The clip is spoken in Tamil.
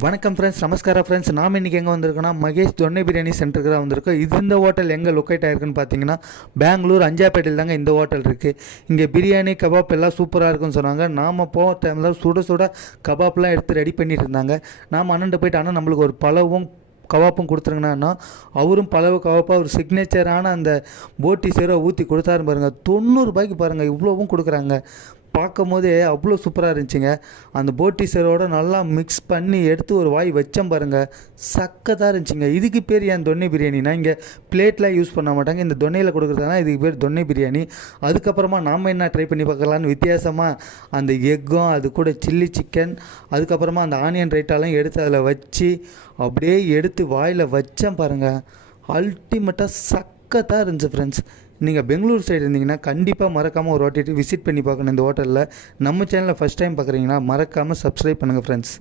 வணக்கம் ஃப்ரெண்ட்ஸ், நமஸ்காரம் ஃப்ரெண்ட்ஸ். நாம் இன்றைக்கி எங்கே வந்திருக்கோன்னா மகேஷ் தொன்னை பிரியாணி சென்டருக்கு தான் வந்திருக்கோம். இந்த ஹோட்டல் எங்கே லொக்கேட் ஆகிருக்குன்னு பார்த்தீங்கன்னா பெங்களூர் அஞ்சாப்பேட்டையில் தாங்க இந்த ஹோட்டல் இருக்குது. இங்கே பிரியாணி கபாப் எல்லாம் சூப்பராக இருக்குன்னு சொன்னாங்க. நாம் போகிற டைமில் சுட சுட கபாப்லாம் எடுத்து ரெடி பண்ணிட்டு இருந்தாங்க. நாம் அண்ணன்ட்ட போயிட்டு ஆனால் நம்மளுக்கு ஒரு பழவும் கவாப்பும் கொடுத்துருங்கண்ணா, அவரும் பலவு கவாப்பாக ஒரு சிக்னேச்சரான அந்த போட்டி சேரை ஊற்றி கொடுத்தாரு பாருங்கள். 90 ரூபாய்க்கு பாருங்கள், இவ்வளோவும் கொடுக்குறாங்க. பார்க்கும் போதே அவ்வளோ சூப்பராக இருந்துச்சுங்க. அந்த போட்டி சேரோடு நல்லா மிக்ஸ் பண்ணி எடுத்து ஒரு வாய் வச்சேன் பாருங்கள், சக்கதாக இருந்துச்சுங்க. இதுக்கு பேர் ஏன் தொன்னை பிரியாணினா, இங்கே பிளேட்லாம் யூஸ் பண்ண மாட்டாங்க, இந்த தொன்னையில் கொடுக்குறதுனா இதுக்கு பேர் தொன்னை பிரியாணி. அதுக்கப்புறமா நாம் என்ன ட்ரை பண்ணி பார்க்கலான்னு வித்தியாசமாக அந்த எக்கும் அது கூட சில்லி சிக்கன், அதுக்கப்புறமா அந்த ஆனியன் ரைட்டாலாம் எடுத்து அதில் வச்சு அப்படியே எடுத்து வாயில் வச்சேன் பாருங்கள், அல்டிமேட்டாக சக்கத்தாக இருந்துச்சு ஃப்ரெண்ட்ஸ். நீங்கள் பெங்களூர் சைடு இருந்தீங்கன்னா கண்டிப்பாக மறக்காமல் ஒரு வாட்டி விசிட் பண்ணி பார்க்கணும் இந்த ஹோட்டலில். நம்ம சேனலில் ஃபஸ்ட் டைம் பார்க்குறீங்கன்னா மறக்காமல் சப்ஸ்கிரைப் பண்ணுங்கள் ஃப்ரெண்ட்ஸ்.